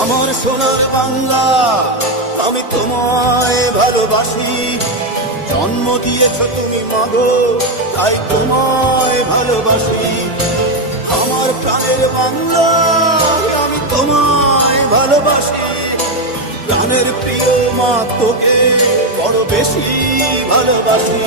আমার সোনার বাংলা, আমি তোমায় ভালোবাসি। জন্ম দিয়েছ তুমি মাগো, তাই তোমায় ভালোবাসি। আমার প্রাণের বাংলা, আমি তোমায় ভালোবাসি। প্রাণের প্রিয় মা, তোকে বড় বেশি ভালোবাসি।